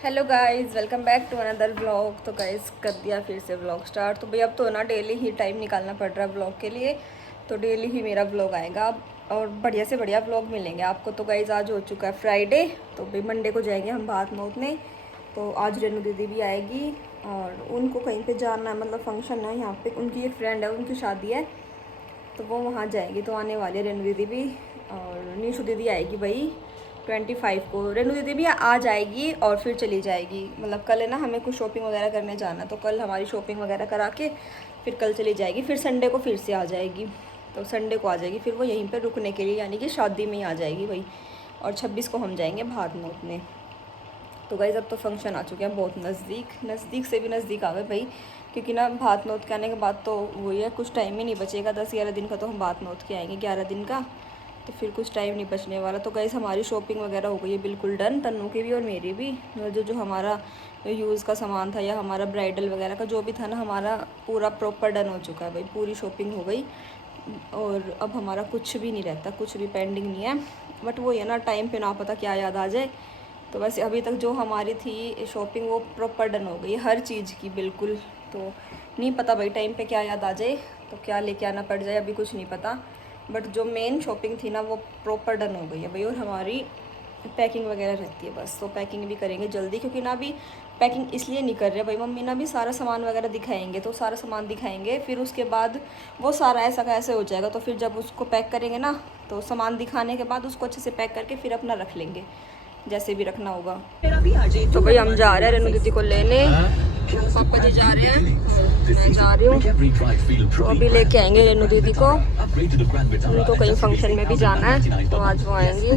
Hello guys, welcome back to another vlog. तो guys कर दिया फिर से व्लॉग स्टार्ट। तो भाई अब तो ना डेली ही टाइम निकालना पड़ रहा है व्लॉग के लिए। तो डेली ही मेरा व्लॉग आएगा अब और बढ़िया से बढ़िया व्लॉग मिलेंगे आपको। तो गाइस आज हो चुका है फ्राइडे, तो भाई मंडे को जाएंगे हम बात नोतने। तो आज रेनू दीदी भी आएगी और उनको कहीं पर जाना है, मतलब फंक्शन है यहाँ पे। उनकी एक फ्रेंड है, उनकी शादी है तो वो वहाँ जाएगी। तो आने वाली है रेनू दीदी भी और नीशू दीदी आएगी भाई 25 को। रेनू दीदी भी आ जाएगी और फिर चली जाएगी। मतलब कल है ना, हमें कुछ शॉपिंग वगैरह करने जाना, तो कल हमारी शॉपिंग वगैरह करा के फिर कल चली जाएगी। फिर संडे को फिर से आ जाएगी। तो संडे को आ जाएगी फिर वो यहीं पे रुकने के लिए, यानी कि शादी में ही आ जाएगी भाई। और 26 को हम जाएंगे भात नोतने। तो गाइस अब तो फंक्शन आ चुके हैं बहुत नज़दीक से भी नज़दीक आ गए भाई, क्योंकि ना भात नोत के आने के बाद तो वही है, कुछ टाइम ही नहीं बचेगा। 10-11 दिन का तो हम भात नोत के आएंगे, 11 दिन का तो फिर कुछ टाइम नहीं बचने वाला। तो गाइस हमारी शॉपिंग वगैरह हो गई है बिल्कुल डन, तन्नू की भी और मेरी भी। जो हमारा यूज़ का सामान था या हमारा ब्राइडल वगैरह का जो भी था ना, हमारा पूरा प्रॉपर डन हो चुका है भाई। पूरी शॉपिंग हो गई और अब हमारा कुछ भी नहीं रहता, कुछ भी पेंडिंग नहीं है। बट वो ये ना, टाइम पे ना पता क्या याद आ जाए। तो वैसे अभी तक जो हमारी थी शॉपिंग वो प्रॉपर डन हो गई हर चीज़ की बिल्कुल। तो नहीं पता भाई टाइम पे क्या याद आ जाए तो क्या लेके आना पड़ जाए, अभी कुछ नहीं पता। बट जो मेन शॉपिंग थी ना वो प्रॉपर डन हो गई है भाई। और हमारी पैकिंग वगैरह रहती है बस, तो पैकिंग भी करेंगे जल्दी, क्योंकि ना अभी पैकिंग इसलिए नहीं कर रहे भाई। मम्मी ना भी सारा सामान वगैरह दिखाएंगे, तो सारा सामान दिखाएंगे फिर उसके बाद वो सारा ऐसा का ऐसे हो जाएगा। तो फिर जब उसको पैक करेंगे ना, तो सामान दिखाने के बाद उसको अच्छे से पैक करके फिर अपना रख लेंगे, जैसे भी रखना होगा। तो भाई हम जा रहे हैं रेनू दीदी को लेने। पापा जी जा रहे हैं, मैं जा रही हूँ। तो अभी लेके आएंगे रेनू दीदी को, उनको कहीं फंक्शन में भी जाना है तो आज वो आएंगी।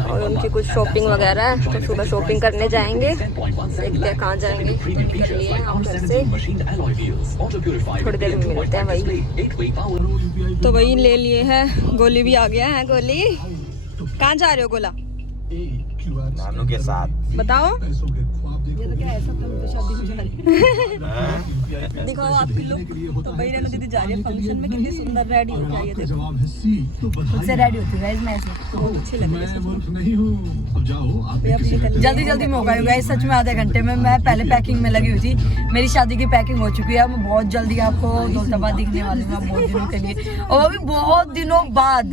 और उनकी कुछ शॉपिंग वगैरह है, तो सुबह शॉपिंग करने जाएंगे। देखते हैं कहाँ जाएंगे। तो निकल लिए हैं हम घर से, थोड़ी देर में मिलते हैं भाई। तो भाई ले लिए हैं, गोली भी आ गया है। गोली कहाँ जा रहे हो? गोला नानू के साथ बताओ। ये तो क्या है, सब तो शादी में जा रही है। दिखाओ आपकी लुक। तो भाई रेनू दीदी जा रही है फंक्शन में, कितनी सुंदर रेडी हो गई है। देखो खुद से रेडी होती है मैं इसमें बहुत अच्छी लग रही है। जल्दी जल्दी में होगा गाइस, सच में आधे घंटे में। मैं पहले पैकिंग में लगी हुई थी, मेरी शादी की पैकिंग हो चुकी है। मैं बहुत जल्दी आपको दौलताबाद दिखने वाली हूँ बहुत दिनों के लिए, और अभी बहुत दिनों बाद।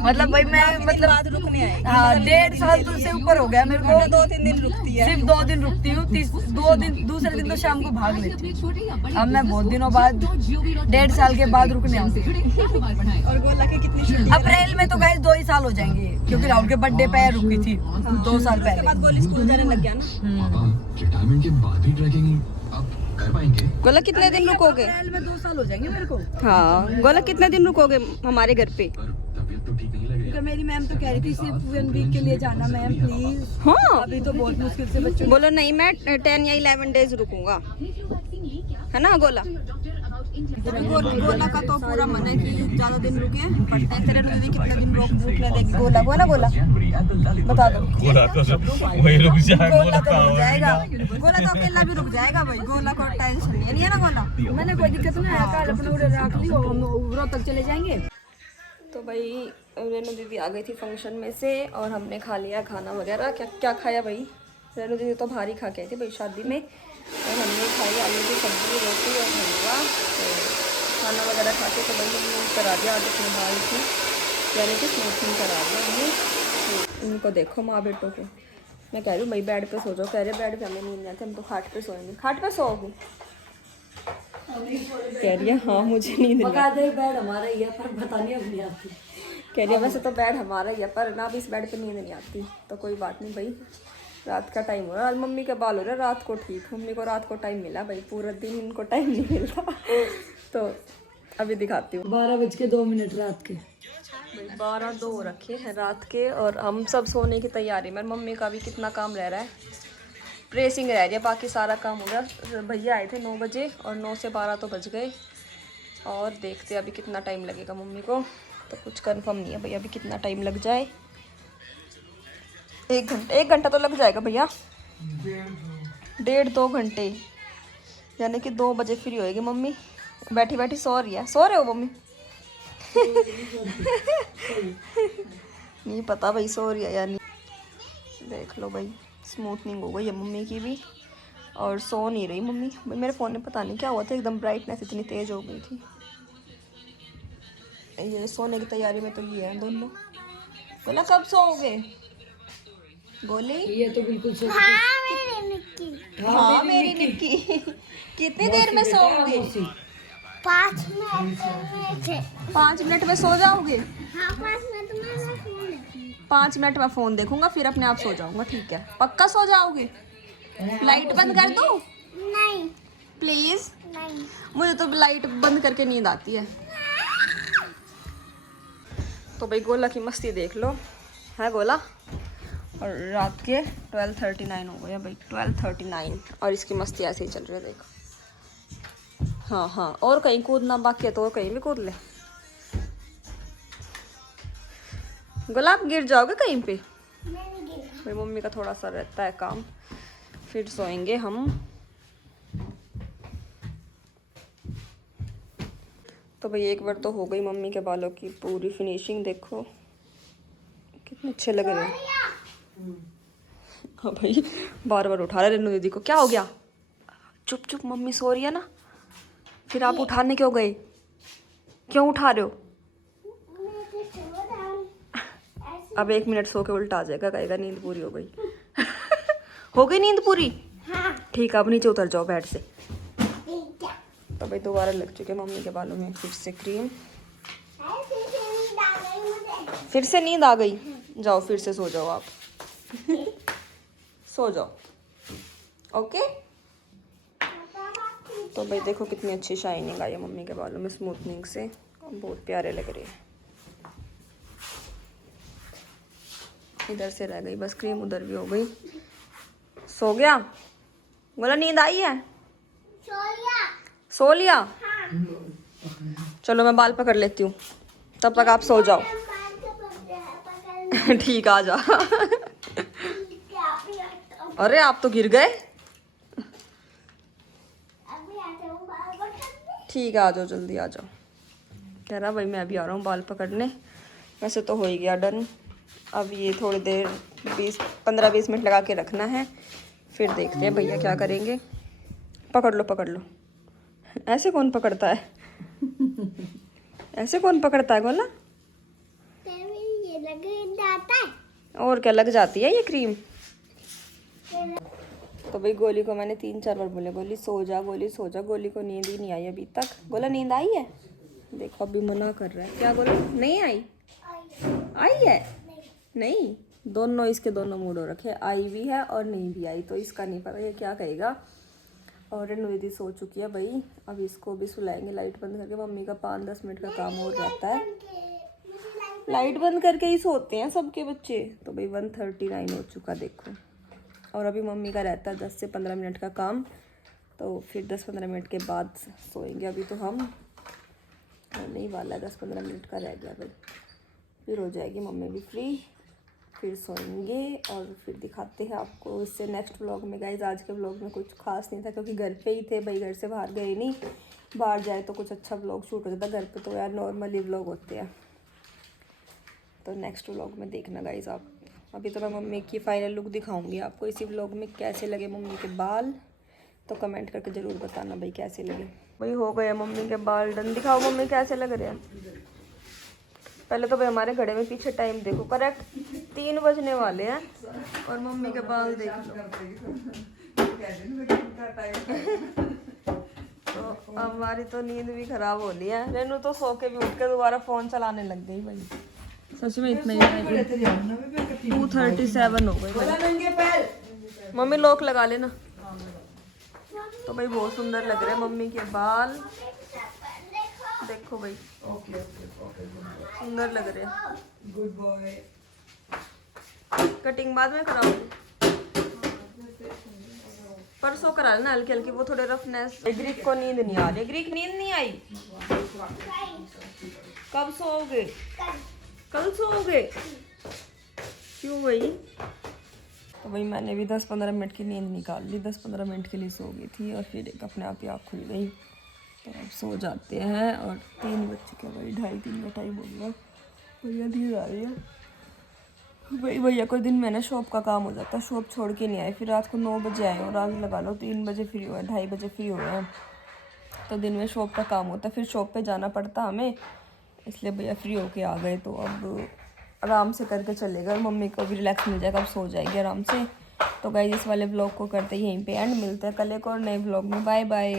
मतलब भाई मैं मतलब रुकने आए। हाँ 1.5 साल तो से ऊपर हो गया मेरे को। 2-3 दिन रुकती है, सिर्फ 2 दिन रुकती हूँ, 2 दिन, दूसरे दिन तो शाम को भाग लेती हूँ। अब मैं बहुत दिनों बाद 1.5 साल के बाद रुकने आऊंगी। और गोला के कितनी छुट्टी अप्रैल में तो गाइस 2 ही साल हो जाएंगे, क्योंकि राहुल के बर्थडे पे रुकी थी 2 साल के पहले। बाद गोली स्कूल जाने लग गया ना। रिटायरमेंट के बाद भी ट्रैकिंग आप कर पाएंगे? गोला कितने दिन रुकोगे? अप्रैल में 2 साल हो जाएंगे मेरे को। हाँ गोला कितने दिन रुकोगे हमारे घर पे? पर तबीयत तो ठीक नहीं लग रही। मेरी मैम तो कह रही थी सिर्फ 1 वीक के लिए जाना मैम प्लीज। हाँ अभी तो बहुत मुश्किल से बच्चों बोलो नहीं, मैं 10 या 11 डेज रुकूंगा, है ना गोला? गोला का तो पूरा मन है कि ज्यादा दिन रुके, बट तेरे दीदी कितने दिन रुकने देगी। गोला गोला गोला बता दो। गोला तो वही रुक जाए। गोला तो रुक जाएगा, गोला तो अकेला भी रुक जाएगा भाई। गोला को टेंशन नहीं है ना गोला। मैंने कोई दिक्कत नहीं है, कल अपने उड़े रख ली, हम उबरो तक चले जाएंगे। तो भाई रेनू दीदी आ गई थी फंक्शन में से और हमने खा लिया खाना वगैरह। क्या क्या खाया भाई? रेनू दीदी तो भारी खा के आई थी भाई शादी में, और हमने खाई आलू की सब्जी, रोटी और हलवा। तो खाना वगैरह खा के तो भाई हमने करा दिया आज अपनी बाल की, यानी कि स्मूथिंग करा दिया हमने। तो इनको देखो माँ बेटों को, मैं कह रही हूँ भाई बेड पे सो जाओ। कह रहे बेड पे हमें नींद नहीं आती, हम तो खाट पे सोएंगे। खाट पे सोओगे? कह रही है हाँ मुझे नींद नहीं बता दे बेड हमारा ही है, पर बता नहीं अपनी आती। कह रही है वैसे तो बेड हमारा ही है, पर ना भी इस बेड पे नींद नहीं आती। तो कोई बात नहीं भाई, रात का टाइम हो रहा है। आज मम्मी के बाल हो रहे हैं रात को ठीक। मम्मी को रात को टाइम मिला भाई, पूरा दिन इनको टाइम नहीं मिलता। तो अभी दिखाती हूँ। 12:02 रात के भाई 12-2 रखे हैं रात के, और हम सब सोने की तैयारी में। मम्मी का भी कितना काम रह रहा है, प्रेसिंग रह रही है, बाकी सारा काम हो गया। भैया आए थे 9 बजे और 9 से 12 तो बज गए। और देखते अभी कितना टाइम लगेगा मम्मी को, तो कुछ कंफर्म नहीं है भैया अभी कितना टाइम लग जाए। 1 घंटा तो लग जाएगा भैया, 1.5-2 घंटे, यानी कि 2 बजे फ्री होएगी मम्मी। बैठी बैठी सो रही है। सो रहे हो मम्मी? नहीं पता भाई सो रही है या नहीं, देख लो भाई। स्मूथनिंग हो गई है मम्मी की भी, और सो नहीं रही मम्मी। मेरे फ़ोन में पता नहीं क्या हुआ था, एकदम ब्राइटनेस इतनी तेज़ हो गई थी। ये सोने की तैयारी में तो ये है दोनों। बोला कब सोओगे गोली? ये तो बिल्कुल सो हाँ मेरी निक्की। कितनी देर में सोओगे? 5 मिनट 5 मिनट में सो जाओगे? हाँ 5 मिनट में मैं फोन देखूंगी। 5 मिनट में फ़ोन देखूंगा, फिर अपने आप सो जाऊंगा। ठीक है, पक्का सो जाओगे? लाइट बंद कर दूं? नहीं प्लीज़। नहीं मुझे तो लाइट बंद करके नींद आती है। तो भाई गोला की मस्ती देख लो, है गोला। और रात के 12:39 हो गया भाई, 12:39, और इसकी मस्ती ऐसे ही चल रही है देखो। हाँ हाँ, और कहीं कूदना बाकी है तो और कहीं भी कूद ले। गोला आप गिर जाओगे कहीं पे? मेरी मम्मी का थोड़ा सा रहता है काम, फिर सोएंगे हम। तो भाई एक बार तो हो गई मम्मी के बालों की पूरी फिनिशिंग, देखो कितने अच्छे लग रहे हैं। हाँ भाई बार बार उठा रहे रेनू दीदी को, क्या हो गया? चुप चुप, मम्मी सो रही है ना। फिर आप उठाने क्यों गए? क्यों उठा रहे हो? अब 1 मिनट सो के उल्टा आ जाएगा, कहेगा नींद पूरी हो गई। हो गई नींद पूरी? ठीक है, अब नीचे उतर जाओ बेड से। तो भाई दोबारा लग चुके मम्मी के बालों में फिर से क्रीम। फिर से नींद आ गई? जाओ फिर से सो जाओ आप। सो जाओ। ओके। तो भाई देखो कितनी अच्छी शाइनिंग आई है मम्मी के बालों में स्मूथनिंग से, बहुत प्यारे लग रहे हैं। इधर से रह गई बस क्रीम, उधर भी हो गई। सो गया? बोला नींद आई है? सो लिया? चलो मैं बाल पकड़ लेती हूँ, तब तक आप सो जाओ। ठीक, आ जा। अरे आप तो गिर गए। ठीक है, आ जाओ जल्दी आ जाओ। कह रहा भाई मैं अभी आ रहा हूँ बाल पकड़ने। वैसे तो हो ही गया डन। अब ये थोड़ी देर 15-20 मिनट लगा के रखना है, फिर देखते हैं भैया क्या करेंगे। पकड़ लो पकड़ लो। ऐसे कौन पकड़ता है? ऐसे कौन पकड़ता है गोला? ये लग जाता है। और क्या लग जाती है ये क्रीम। तो भाई गोली को मैंने 3-4 बार बोला गोली सो जा, गोली सो जा। गोली को नींद ही नहीं आई अभी तक। गोला नींद आई है? देखो अभी मना कर रहा है। क्या गोला नहीं आई? आई है? नहीं, दोनों इसके दोनों मूड हो रखे, आई भी है और नहीं भी आई। तो इसका नहीं पता ये क्या कहेगा। और रेनू दीदी सो चुकी है भाई, अब इसको भी सुलाएंगे लाइट बंद करके। मम्मी का 5-10 मिनट का काम और रहता है, लाइट बंद करके ही सोते हैं सबके बच्चे। तो भाई 1:39 हो चुका देखो, और अभी मम्मी का रहता है 10 से 15 मिनट का काम, तो फिर 10-15 मिनट के बाद सोएंगे। अभी तो हम नहीं वाला, 10-15 मिनट का रह गया भाई, फिर हो जाएगी मम्मी भी फ्री, फिर सोएंगे। और फिर दिखाते हैं आपको इससे नेक्स्ट व्लॉग में। गाइज आज के व्लॉग में कुछ खास नहीं था क्योंकि घर पे ही थे भाई, घर से बाहर गए नहीं। बाहर जाए तो कुछ अच्छा व्लॉग शूट हो जाता, घर पे तो यार नॉर्मली व्लॉग होते हैं। तो नेक्स्ट व्लॉग में देखना गाइज आप। अभी तो मैं मम्मी की फाइनल लुक दिखाऊंगी आपको इसी व्लॉग में। कैसे लगे मम्मी के बाल तो कमेंट करके ज़रूर बताना भाई कैसे लगे। भाई हो गए मम्मी के बाल डन। दिखाओ मम्मी कैसे लग रहे हैं। पहले तो भाई हमारे घड़े में पीछे टाइम देखो, करेक्ट 3 बजने वाले हैं और मम्मी के बाल देख लो। तो हमारी तो नींद भी खराब हो रही है। रेनू तो सो के भी उठ के दोबारा फ़ोन चलाने लग गई भाई। सच में इतना ही 2:37 हो गई। मम्मी लॉक लगा लेना। तो भाई बहुत सुंदर लग रहे हैं मम्मी के बाल, देखो भाई सुंदर लग रहे हैं। Good boy. कटिंग बाद में कराओगे? परसों करा लेना हल्की हल्की, वो थोड़े रफनेस। ग्रीक को नींद नहीं आ रही। ग्रीक नींद नहीं आई? कब सोओगे? कल सोओगे? क्यों भाई? तो भाई मैंने भी 10-15 मिनट की नींद निकाल ली, 10-15 मिनट के लिए सो गई थी और फिर एक अपने आप ही आँख खुल गई। तो अब सो जाते हैं। और 3 बज चुके भाई, 2:30-3 का टाइम हो गया, बढ़िया नींद आ रही है। भाई भैया को दिन में ना शॉप का काम हो जाता है, शॉप छोड़ के नहीं आए, फिर रात को 9 बजे आए और आज लगा लो 3 बजे फ्री हुए, 2:30 बजे फ्री हुए हैं। तो दिन में शॉप का काम होता है, फिर शॉप पे जाना पड़ता हमें, इसलिए भैया फ्री होके आ गए। तो अब आराम से करके चले गए, मम्मी को भी रिलैक्स मिल जाएगा, अब सो जाएगी आराम से। तो गाइस इस वाले ब्लॉग को करते यहीं पे एंड, मिलते हैं कल एक और नए ब्लॉग में। Bye bye.